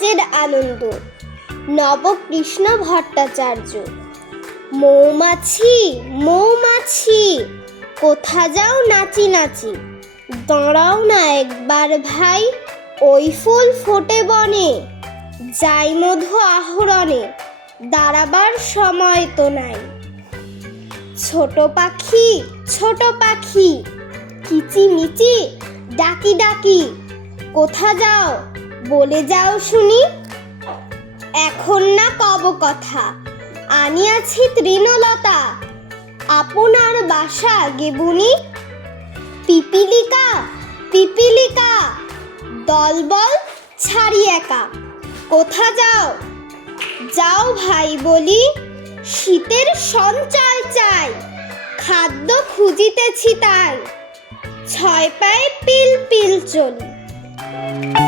কাজের আনন্দ। নবকৃষ্ণ ভট্টাচার্য, মৌমাছি মৌমাছি, কোথা যাও নাচি নাচি, দাঁড়াও না একবার ভাই, ওই ফুল ফোটে বনে, যাই মধু আহরণে, দাঁড়াবার সময় তো নাই। ছোট পাখি ছোট পাখি, কিচিমিচি, ডাকি ডাকি, কোথা যাও বলে যাও শুনি। এখন না কব কথা। আনিয়াছি তৃণলতা। আপনার বাসা গেবুনি। পিপিলিকা পিপিলিকা। দলবল ছাড়ি একা। কোথা যাও? যাও ভাই বলি, শীতের সঞ্চয় চাই। খাদ্য খুঁজিতেছি তাই। ছয় পায়ে পিল পিল চলি।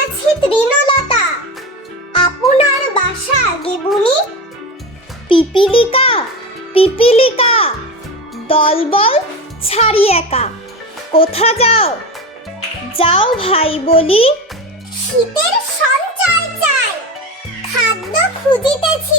আনিয়াছি তৃণলতা। আপনার বাসা গেবুনি পিপিলিকা পিপিলিকা দলবল ছাড়ি একা। কোথা যাও? যাও ভাই বলি। শীতের সঞ্চয় চাই। খাদ্য খুঁজিতেছি